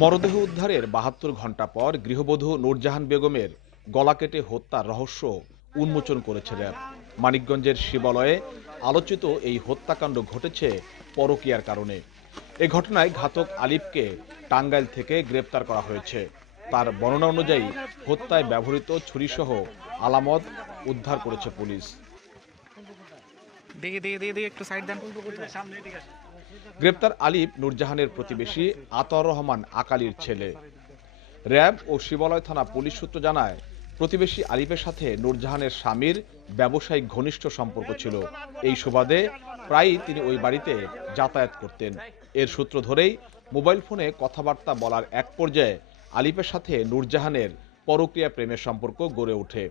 মরদেহ উদ্ধারের বাহাত্তর ঘণ্টা পর গৃহবধূ নূরজাহান বেগমের গলা কেটে হত্যার রহস্য উন্মোচন করেছে র্যাব। মানিকগঞ্জের শিবালয়ে আলোচিত এই হত্যাকাণ্ড ঘটেছে পরকীয়ার কারণে। এ ঘটনায় ঘাতক আলিফকে টাঙ্গাইল থেকে গ্রেপ্তার করা হয়েছে। তার বর্ণনা অনুযায়ী হত্যায় ব্যবহৃত ছুরিসহ আলামত উদ্ধার করেছে পুলিশ। গ্রেপ্তার আলিফ নূরজাহানের প্রতিবেশী আতর রহমান আকালির ছেলে। র্যাব ও শিবালয় থানা পুলিশ সূত্র জানায়, প্রতিবেশী আলিফের সাথে নূরজাহানের স্বামীর ব্যবসায়িক ঘনিষ্ঠ সম্পর্ক ছিল। এই সুবাদে প্রায়ই তিনি ওই বাড়িতে যাতায়াত করতেন। এর সূত্র ধরেই মোবাইল ফোনে কথাবার্তা বলার এক পর্যায়ে আলিফের সাথে নূরজাহানের পরক্রিয়া প্রেমের সম্পর্ক গড়ে ওঠে।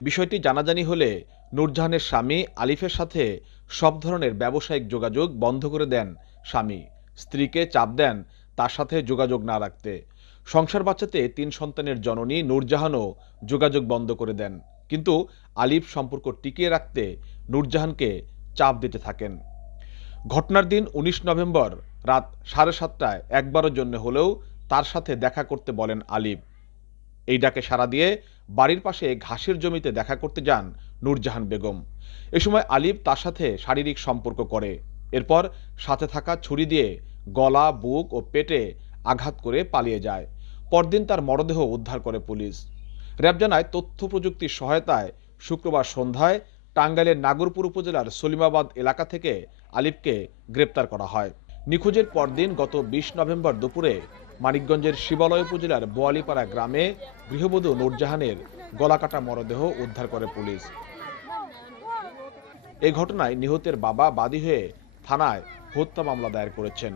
বিষয়টি জানাজানি হলে নূরজাহানের স্বামী আলিফের সাথে সব ধরনের ব্যবসায়িক যোগাযোগ বন্ধ করে দেন স্বামী। স্ত্রীকে চাপ দেন তার সাথে যোগাযোগ না রাখতে। সংসার বাঁচাতে তিন সন্তানের জননী নূরজাহানও যোগাযোগ বন্ধ করে দেন। কিন্তু আলিফ সম্পর্ক টিকিয়ে রাখতে নূরজাহানকে চাপ দিতে থাকেন। ঘটনার দিন উনিশ নভেম্বর রাত সাড়ে সাতটায় একবারের জন্য হলেও তার সাথে দেখা করতে বলেন আলিফ। এই ডাকে সাড়া দিয়ে বাড়ির পাশে ঘাসের জমিতে দেখা করতে যান নূরজাহান বেগম। এ সময় আলিফ তার সাথে শারীরিক সম্পর্ক করে। এরপর সাথে থাকা ছুরি দিয়ে গলা, বুক ও পেটে আঘাত করে পালিয়ে যায়। পরদিন তার মরদেহ উদ্ধার করে পুলিশ। র্যাব জানায়, তথ্য প্রযুক্তির সহায়তায় শুক্রবার সন্ধ্যায় টাঙ্গাইলের নাগরপুর উপজেলার সলিমাবাদ এলাকা থেকে আলিফকে গ্রেপ্তার করা হয়। নিখোঁজের পরদিন গত বিশ নভেম্বর দুপুরে মানিকগঞ্জের শিবালয় উপজেলার বোয়ালিপাড়া গ্রামে গৃহবধূ নূরজাহানের গলাকাটা মরদেহ উদ্ধার করে পুলিশ। এই ঘটনায় নিহতের বাবা বাদী হয়ে থানায় হত্যা মামলা দায়ের করেছেন।